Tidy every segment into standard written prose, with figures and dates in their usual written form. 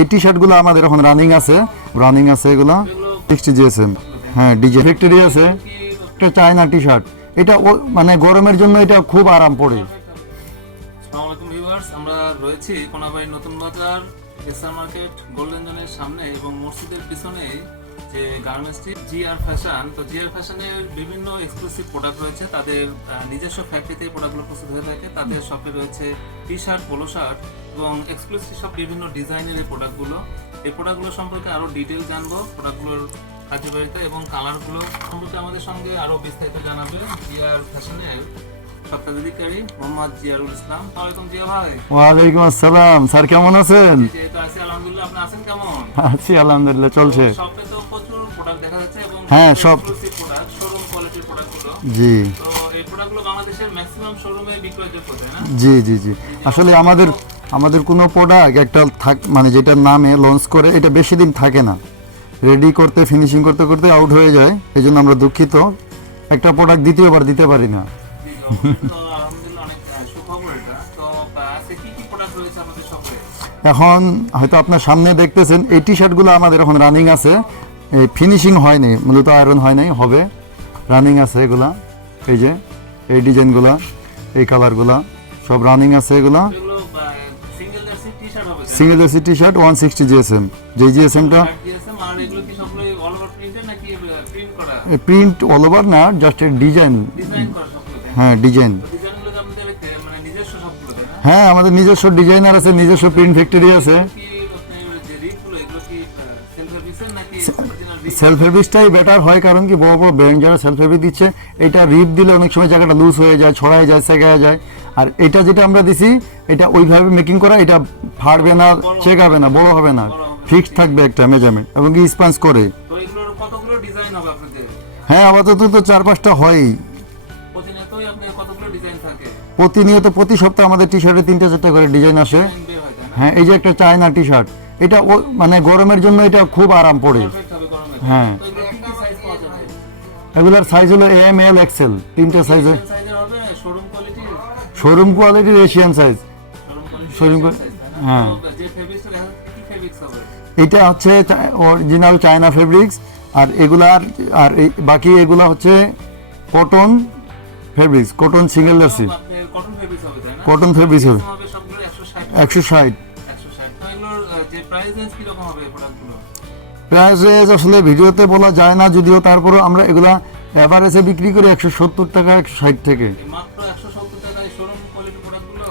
এই T shirt গুলো আমাদের এখন রানিং আছে এগুলো 60 জিএসএম। হ্যাঁ, ডিজে ফ্যাক্টরি আছে। একটা চায়না টি শার্ট, এটা মানে গরমের জন্য এটা খুব আরাম পড়ে। আসসালামু আলাইকুম ভিউয়ার্স, আমরা রয়েছি কোনাবাড়ি নতুন বাজার এসআর মার্কেট গোল্ডেন জোনের সামনে এবং মসজিদের পিছনে যে গার্মেন্টসটি জিআর ফ্যাশন। তো জিআর ফ্যাশনের বিভিন্ন এক্সক্লুসিভ প্রোডাক্ট রয়েছে, তাদের নিজস্ব ফ্যাক্টরিতে প্রোডাক্টগুলো প্রস্তুত হয়ে থাকে। তাদের শপে রয়েছে টি শার্ট, পোলো শার্ট এবং এক্সক্লুসিভ সব বিভিন্ন ডিজাইনের এই প্রোডাক্টগুলো সম্পর্কে আরো ডিটেল জানবো, প্রোডাক্টগুলোর কার্যকারিতা এবং কালারগুলো সম্পর্কে আমাদের সঙ্গে আরো বিস্তারিত জানাবে জিআর ফ্যাশনের সত্ত্বাধিকারী মোহাম্মদ জিয়ারুল ইসলাম। ওয়ালাইকুম জিয়া ভাই। ওয়ালাইকুম আসসালাম স্যার, কেমন আছেন? আছি আলহামদুলিল্লাহ, আপনি আছেন কেমন? আছি আলহামদুলিল্লাহ, চলছে। শপে তো প্রচুর প্রোডাক্ট দেখা যাচ্ছে এবং হ্যাঁ, সব এক্সক্লুসিভ প্রোডাক্ট, শোরুম কোয়ালিটির প্রোডাক্টগুলো। জি। তো এই প্রোডাক্টগুলো বাংলাদেশের ম্যাক্সিমাম শোরুমে বিক্রয়যোগ্য, তাই না? জি জি জি আসলে আমাদের কোনো প্রোডাক্ট একটা মানে যেটার নামে লঞ্চ করে এটা বেশি দিন থাকে না, রেডি করতে ফিনিশিং করতে করতে আউট হয়ে যায়। এই জন্য আমরা দুঃখিত, একটা প্রোডাক্ট দ্বিতীয়বার দিতে পারি না। তো আলহামদুলিল্লাহ, অনেক সুখবর এটা। তো আজকে কি কি প্রোডাক্ট রয়েছে আমাদের শপে? এখন হয়তো আপনার সামনে দেখতেছেন এই টি শার্টগুলো আমাদের এখন রানিং আছে, এই ফিনিশিং হয়নি, মূলত আয়রন হয় নাই, হবে, রানিং আছে এগুলা। এই যে এই ডিজাইনগুলা, এই কালারগুলা সব রানিং আছে এগুলা। এগুলো সিঙ্গেল জার্সি টি শার্ট হবে, single jersey T shirt 160 GSM. যে জিএসএমটা জিএসএম। আর এগুলো কি সবগুলো অল ওভার প্রিন্টেড নাকি প্রিন্ট করা? প্রিন্ট অল ওভার না, জাস্ট ডিজাইন। ডিজাইন করা সবগুলো, তাই না? হ্যাঁ, ডিজাইন। ডিজাইনগুলো কি আপনাদের মানে নিজস্ব সবগুলো, তাই না? হ্যাঁ, আমাদের নিজস্ব ডিজাইনার আছে, নিজস্ব প্রিন্ট ফ্যাক্টরি আছে। কি আপনার যে রিপগুলো এগুলো কি সেলফ সার্ভিসের নাকি অরিজিনাল রিপ? সেলফ সার্ভিসটাই বেটার হয়, কারণ কি বড় বড় ব্র্যান্ড যারা সেলফ সার্ভিস দিচ্ছে, এটা রিপ দিলে অনেক সময় জায়গাটা লুজ হয়ে যায়, ছড়ায় যায়, সেগায় যায়। আর এটা যেটা আমরা দিছি, এটা ওইভাবে মেকিং করা, এটা ফাড়বে না, চেকাবে না, বড় হবে না, ফিক্সড থাকবে একটা মেজারমেন্ট, এবং কি স্পঞ্জ করে। তো এগুলোর কতগুলো ডিজাইন হবে আপনাদের? হ্যাঁ, আপাতত তো 4-5টা হয়ই। প্রতিনিয়তই আপনার কতগুলো ডিজাইন থাকে? প্রতিনিয়ত প্রতি সপ্তাহে আমাদের টি শার্টে 3-4টা করে ডিজাইন আসে। ডিজাইন বের হয়, তাই না? হ্যাঁ, এই যে একটা চায়না টি শার্ট, এটা মানে গরমের জন্য এটা খুব আরাম পড়ে। পারফেক্ট হবে গরমে। হ্যাঁ, তো এগুলো কি কি সাইজ পাওয়া যাবে? এগুলার সাইজ হলো এম, এল, এক্সেল, 3টে সাইজে। এশিয়ান সাইজের হবে, শোরুম কোয়ালিটির? শোরুম কোয়ালিটির Asian size. Showroom showroom quality, হ্যাঁ। যে ফেব্রিক্সটা দেখা যাচ্ছে, কি ফেব্রিক্স হবে? এটা হচ্ছে অরিজিনাল চায়না ফেব্রিক্স, আর এগুলার আর বাকি এগুলা হচ্ছে cotton fabrics, cotton single jersey, আপনার কটন ফেব্রিক্স হবে, তাই না? কটন ফেব্রিক্স হবে হবে সবগুলো 160। 160। 160। তো এগুলোর যে প্রাইস রেঞ্জ কি রকম হবে প্রোডাক্টগুলো? প্রাইস আসলে ভিডিওতে বলা যায় না, যদিও তারপরে আমরা এগুলা এভারেজে বিক্রি করি 170 টাকা, 160 থেকে। মাত্র 170 টাকায় শোরুম কোয়ালিটি প্রোডাক্টগুলো?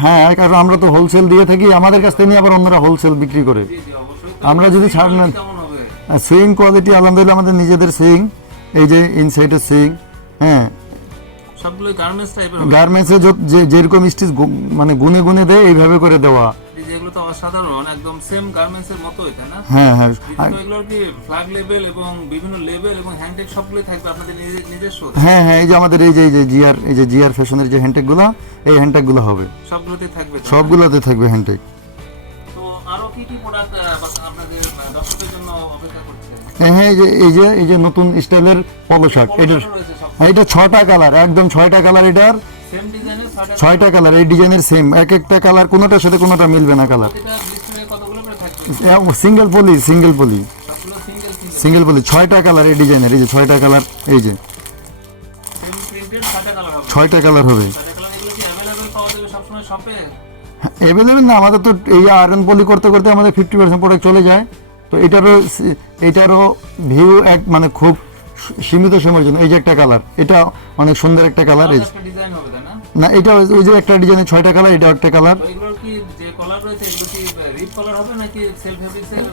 হ্যাঁ, কারণ আমরা তো হোলসেল দিয়ে থাকি, আমাদের কাছ থেকে নিয়ে আবার অন্যরা হোলসেল বিক্রি করে। জি জি, অবশ্যই। তো আমরা যদি ছাড় না, কেমন হবে? সুইং কোয়ালিটি আলহামদুলিল্লাহ আমাদের নিজেদের সুইং, এই যে ইনসাইডের সুইং। হ্যাঁ, সবগুলো গার্মেন্টস টাইপের হবে? গার্মেন্টসে যেরকম স্টিচ মানে গুনে গুনে দেয়, এইভাবে করে দেওয়া। যেগুলো তো অসাধারণ, একদম সেম গার্মেন্টস এর মতোই, তাই না? হ্যাঁ হ্যাঁ, তো এগুলোর কি ফ্ল্যাগ লেভেল এবং বিভিন্ন লেভেল এবং হ্যান্ডটেক সবগুলোই থাকবে আপনাদের নিজস্ব? হ্যাঁ হ্যাঁ, এই যে আমাদের এই যে জিআর ফ্যাশনের যে হ্যান্ডটেক গুলো, এই হ্যান্ডটেক গুলো হবে সবগুলোতে থাকবে, তাই না? সবগুলোতে থাকবে হ্যান্ডটেক। তো আরো কি কি প্রোডাক্ট আপনাদের দর্শকদের জন্য অপেক্ষা করছে? হ্যাঁ, এই যে নতুন স্টাইলের পলো শার্ট, এটার রয়েছে সব এটা 6টা কালার, একদম 6টা কালার, এটার সেম ডিজাইনের 6টা কালার, এই ডিজাইনের সেম, এক একটা কালার কোনোটার সাথে কোনোটা মিলবে না কালার। প্রতিটা ডিসপ্লে কতগুলো করে থাকবে? সিঙ্গেল পলি সবগুলো সিঙ্গেল 6টা কালার এই ডিজাইনের, এই যে 6টা কালার, এই যে সেম প্রিন্টেড 6টা কালার হবে? 6টা কালার হবে। 6টা কালার। এগুলো কি अवेलेबल পাওয়া যাবে সব সময় শপে? অ্যাভেলেবেল না, আমাদের তো এই আয়রন পলি করতে করতে আমাদের 50% প্রোডাক্ট চলে যায়। তো এটারও ভিউ মানে খুব সীমিত সময়ের জন্য। এই যে একটা কালার, এটা অনেক সুন্দর একটা কালার। এই একটা ডিজাইন হবে, তাই না? না, এটা ওই যে একটা ডিজাইনের 6টা কালার, এটা একটা কালার। তো এগুলোর কি যে কলার রয়েছে এগুলো কি রিপ কলার হবে নাকি সেলফ ফেব্রিক্সের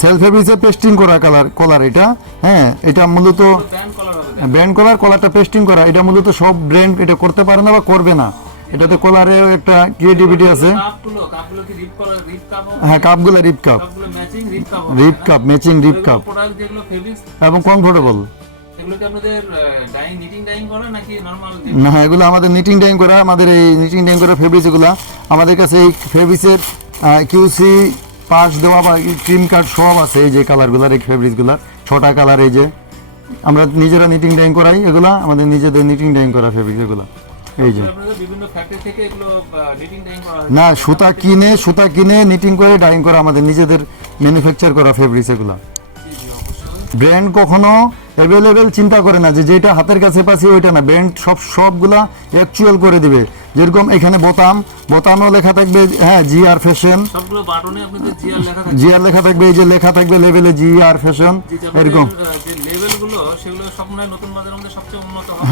সেলফ ফেব্রিক্সে পেস্টিং করা কলার এটা। হ্যাঁ, এটা মূলত ব্র্যান্ড কলার হবে? ব্র্যান্ড কলারটা পেস্টিং করা। এটা মূলত সব ব্র্যান্ড এটা করতে পারে না বা করবে না, এটাতে কলারে একটা ক্রিয়েটিভিটি আছে। কাপগুলো কি রিপ কলার, রিপ কাপ হবে? হ্যাঁ, কাপগুলো রিপ কাপ, সবগুলো ম্যাচিং রিপ কাপ হবে, রিপ তাই না? কাপ, ম্যাচিং রিপ কাপ, প্রোডাক্ট যেগুলো ফেব্রিক্স এবং কমফোর্টেবল। এগুলো কি আপনাদের নিটিং ডাইং করে নাকি নরমাল? না, এগুলো আমাদের নিটিং ডাইং করা, আমাদের এই নিটিং ডাইং করা ফেব্রিক্স এগুলো আমাদের কাছে এই ফেব্রিক্সের কিউসি পাস দেওয়া বা ক্রিম কাট সব আছে। এই যে কালারগুলার, এই ফেব্রিক্সগুলার 6টা কালার, এই যে আমরা নিজেরা নিটিং ডাইং করাই, এগুলা আমাদের নিজেদের নিটিং ডাইং করা ফেব্রিক্স এগুলা। এই যে আপনাদের বিভিন্ন ফ্যাক্টরি থেকে এগুলো নিটিং ডাইং করা হয়? না, সুতা কিনে নিটিং করে ডাইং করা, আমাদের নিজেদের ম্যানুফ্যাকচার করা ফেব্রিক্স এগুলো। জি জি অবশ্যই। ব্র্যান্ড কখনো অ্যাভেলেবেল চিন্তা করে না, যে যেটা হাতের কাছে পাচ্ছি ওইটা না, ব্র্যান্ড সবগুলা অ্যাকচুয়াল করে দিবে। যেরকম এখানে বোতামও লেখা থাকবে, হ্যাঁ জিআর ফ্যাশন, সবগুলো বাটনে আপনাদের জিআর লেখা থাকে। জিআর লেখা থাকবে, এই যে লেখা থাকবে লেভেলে জিআর ফ্যাশন, জি, যে এরকম। আপনাদের, যে লেভেলগুলো সেগুলো সব মনে হয় নতুন বাজারের মধ্যে সবচেয়ে উন্নত হবে।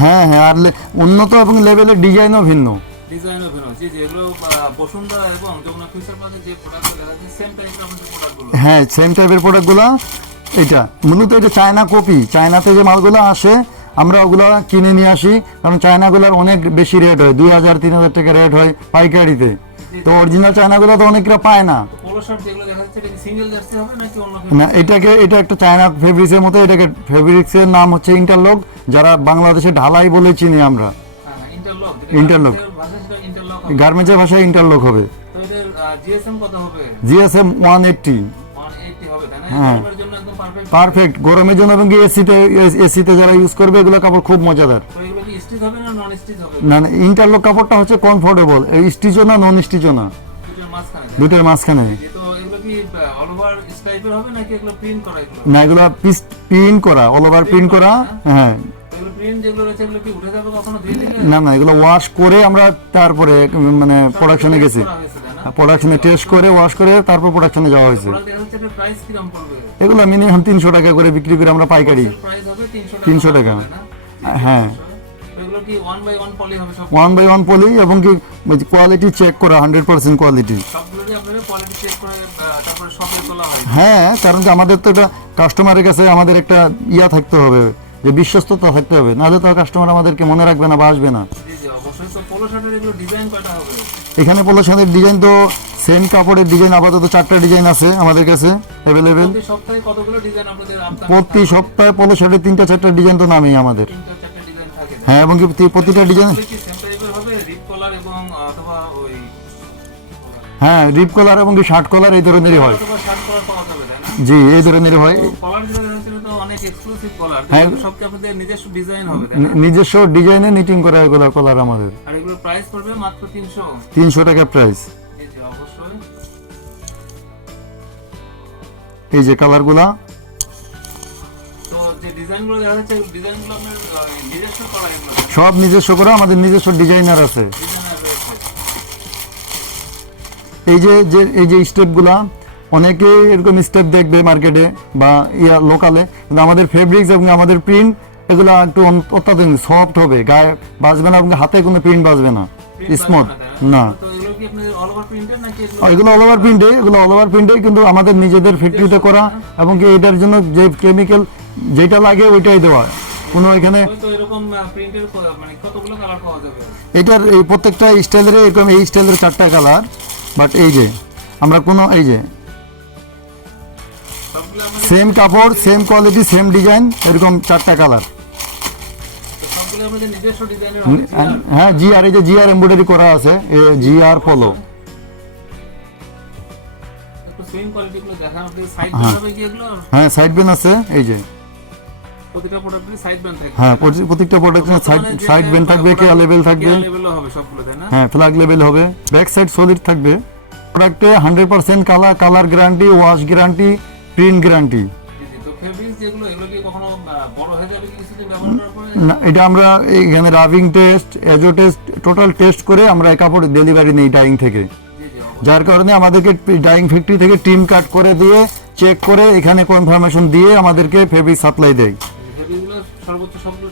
হ্যাঁ হ্যাঁ, আর উন্নত এবং লেভেলের ডিজাইনও ভিন্ন। ডিজাইন অফ জি জি, এগুলো বসুন্ধরা এবং যমুনা ফিউচার পার্কে যে প্রোডাক্টগুলো দেখা যাচ্ছে সেম টাইপের আপনাদের প্রোডাক্টগুলো। হ্যাঁ, সেম টাইপের প্রোডাক্টগুলো। এটা মূলত এটা চায়না কপি, চায়নাতে যে মালগুলো আসে আমরা ওগুলো কিনে নিয়ে আসি, কারণ চায়নাগুলোর অনেক বেশি রেট হয়, 2000-3000 টাকা রেট হয় পাইকারিতে। তো অরিজিনাল চায়নাগুলো তো অনেকরা পায় না। পোলো শার্ট যেগুলো দেখা যাচ্ছে এটা সিঙ্গেল জার্সি হবে নাকি অন্য না, এটা একটা চায়না ফেব্রিক্সের মতো, এটাকে ফেব্রিক্সের নাম হচ্ছে ইন্টারলক, যারা বাংলাদেশে ঢালাই বলে চিনি আমরা। ইন্টারলক? ইন্টারলক। ভাষা সেটা ইন্টারলক। গার্মেন্টসের ভাষায় ইন্টারলক হবে। তো এটার জিএসএম কত হবে? জিএসএম 180। 180 হবে তাই না? হ্যাঁ। গরমের জন্য একদম পারফেক্ট। পারফেক্ট গরমের জন্য, এবং এসিতে যারা ইউজ করবে এগুলো কাপড় খুব মজাদার। তো এগুলো কি স্টিচ হবে না নন স্টিচ হবে? না না, ইন্টারলক কাপড়টা হচ্ছে কমফোর্টেবল, স্টিচও না নন স্টিচও না, দুটোর মাঝখানে? দুটোর মাঝখানে। তো এগুলো কি অল ওভার টাইপের হবে নাকি এগুলো প্রিন্ট করা? এগুলো না, এগুলো প্রিন্ট করা, অল ওভার প্রিন্ট করা। হ্যাঁ, এগুলো প্রিন্ট যেগুলো রয়েছে এগুলো কি উঠে যাবে কখনো ধীরে ধীরে? না না, এগুলো ওয়াশ করে আমরা তারপরে মানে প্রোডাকশনে গেছি, করা হয়েছে তাই না? প্রোডাকশনে টেস্ট করে ওয়াশ করে তারপর প্রোডাকশনে যাওয়া হয়েছে। প্রোডাক্ট দেখা যাচ্ছে এটার প্রাইস কিরকম পড়বে? এগুলো মিনিমাম 300 টাকা করে বিক্রি করে আমরা পাইকারি। প্রাইস হবে 300 টাকা। হ্যাঁ, এগুলো কি 1 বাই 1 পলি হবে সব? 1/1 পলি, এবং কি কোয়ালিটি চেক করা 100% কোয়ালিটি। সবগুলোরই আপনারা কোয়ালিটি চেক করে তারপরে শপে তোলা হয়? হ্যাঁ, কারণ কি আমাদের তো এটা কাস্টমারের কাছে আমাদের একটা থাকতে হবে, যে বিশ্বস্ততা থাকতে হবে, নাহলে তো কাস্টমার আমাদেরকে মনে রাখবে না বা আসবে না। জি জি অবশ্যই। তো পোলো শার্টের এগুলো ডিজাইন কয়টা হবে? এখানে পোলো শার্টের ডিজাইন তো সেম কাপড়ের ডিজাইন আপাতত 4টা ডিজাইন আছে আমাদের কাছে অ্যাভেলেবেল। প্রতি সপ্তাহে কতগুলো ডিজাইন আপনাদের প্রতি সপ্তাহে পোলো শার্টের 3-4টা ডিজাইন তো নামেই আমাদের। 3-4টা ডিজাইন থাকে? হ্যাঁ, এবং কি প্রতিটা ডিজাইন, কি সেম টাইপের হবে রিপ কলার এবং অথবা ওই হ্যাঁ রিপ কলার এবং কি শার্ট কলার এই ধরনেরই হয়। অথবা শার্ট কলার পাওয়া যাবে তাই না? জি, এই ধরনেরই হয়। কলার যেটা রয়েছে তো অনেক এক্সক্লুসিভ কলার। হ্যাঁ। সব কি আপনাদের নিজস্ব ডিজাইন হবে তাই না? নিজস্ব ডিজাইনে নিটিং করা এগুলো কলার আমাদের। আর এগুলোর প্রাইস পড়বে মাত্র 300? 300 টাকা প্রাইস। জি জি অবশ্যই। এই যে কালারগুলা, তো যে ডিজাইনগুলো দেখা যাচ্ছে ডিজাইনগুলো আপনার নিজস্ব করা এগুলো সব নিজস্ব করা, আমাদের নিজস্ব ডিজাইনার আছে। ডিজাইনার রয়েছে? এই যে স্টেপগুলা, অনেকে এরকম স্টেপ দেখবে মার্কেটে বা লোকালে, কিন্তু আমাদের ফেব্রিক্স এবং আমাদের প্রিন্ট এগুলো একটু অত্যাধুনিক সফট হবে, গায়ে বাজবে না, এবং হাতে কোনো প্রিন্ট বাজবে না, স্মুথ না। তো এগুলো কি আপনাদের অল ওভার প্রিন্টেড নাকি এগুলো অল ওভার প্রিন্টে, কিন্তু আমাদের নিজেদের ফ্যাক্টরিতে করা, এবং কি এটার জন্য যে কেমিক্যাল যেটা লাগে ওইটাই দেওয়া, কোনো এখানে। তো এরকম প্রিন্টের মানে কতগুলো কালার পাওয়া যাবে? এটার এই প্রত্যেকটা স্টাইলের এরকম, এই স্টাইলের 4টা কালার, বাট এই যে আমরা কোনো এই যে সবগুলো আমাদের সেম কাপড়, সেম কোয়ালিটি, সেম ডিজাইন, এরকম 4টা কালার। সবগুলো আমাদের নিজস্ব ডিজাইনের হবে? হ্যাঁ, জিআর, এই যে জিআর এমব্রয়ডারি করা আছে, জিআর পোলো। একটু সুইং কোয়ালিটিগুলো দেখান আপনাদের। সাইড ব্যান্ড হবে কি এগুলো? হ্যাঁ, সাইড বেন আছে, এই যে। প্রতিটা প্রোডাক্টের সাইড ব্যান্ড থাকে? হ্যাঁ, প্রত্যেকটা প্রোডাক্টের সাইড বেন থাকবে, কে লেভেল থাকবে। লেভেলও হবে সবগুলো তাই না? হ্যাঁ, ফ্ল্যাগ লেভেল হবে, ব্যাক সাইড সলিড থাকবে। প্রোডাক্টে 100% colour guarantee, wash guarantee, print guarantee. জি জি। তো ফেব্রিক্স যেগুলো এগুলো কি কখনো বড় হয়ে যাবে কি কিছুদিন ব্যবহার করার পরে? না, এটা আমরা এখানে rubbing test, azo test, total test করে আমরা এই কাপড় ডেলিভারি নিই ডাইং থেকে, জি জি অবশ্যই। যার কারণে আমাদেরকে ডাইং ফ্যাক্টরি থেকে টিম কাট করে দিয়ে চেক করে এখানে কনফার্মেশন দিয়ে আমাদেরকে ফেব্রিক সাপ্লাই দেয়। ফেব্রিকগুলো সর্বোচ্চ সবগুলো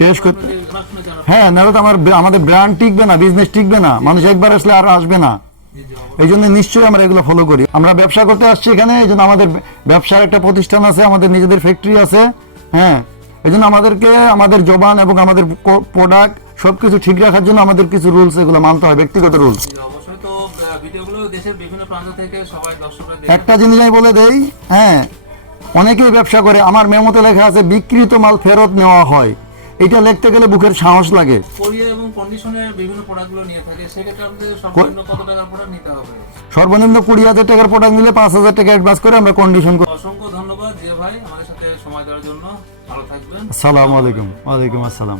টেস্ট করতে। তারপরে আপনাদের জানাবেন। হ্যাঁ, নাহলে তো আমাদের ব্র্যান্ড টিকবে না, বিজনেস টিকবে না, মানুষ একবার আসলে আর আসবে না। জি জি অবশ্যই। এই জন্য নিশ্চয়ই আমরা এগুলো ফলো করি। আমরা ব্যবসা করতে আসছি এখানে, এই জন্য আমাদের ব্যবসার একটা প্রতিষ্ঠান আছে, আমাদের নিজেদের ফ্যাক্টরি আছে। হ্যাঁ, এই জন্য আমাদেরকে আমাদের জবান এবং আমাদের প্রোডাক্ট সবকিছু ঠিক রাখার জন্য আমাদের কিছু রুলস এগুলো মানতে হয়, ব্যক্তিগত রুলস। জি, অবশ্যই। তো ভিডিওগুলো দেশের বিভিন্ন প্রান্ত থেকে সবাই দর্শকরা একটা জিনিস আমি বলে দেই, হ্যাঁ, অনেকেই ব্যবসা করে, আমার মেমোতে লেখা আছে বিক্রিত মাল ফেরত নেওয়া হয়, এটা লিখতে গেলে বুকের সাহস লাগে। কোরিয়া এবং কন্ডিশনের বিভিন্ন প্রোডাক্টগুলো নিয়ে থাকে, সেক্ষেত্রে আমাদের সর্বনিম্ন কত টাকার প্রোডাক্ট নিতে হবে? সর্বনিম্ন 20,000 টাকার প্রোডাক্ট নিলে 5,000 টাকা অ্যাডভান্স করে আমরা কন্ডিশন করি। অসংখ্য ধন্যবাদ জিয়া ভাই আমাদের সাথে সময় দেওয়ার জন্য। ভালো থাকবেন। আসসালামু আলাইকুম। ওয়ালাইকুম আসসালাম।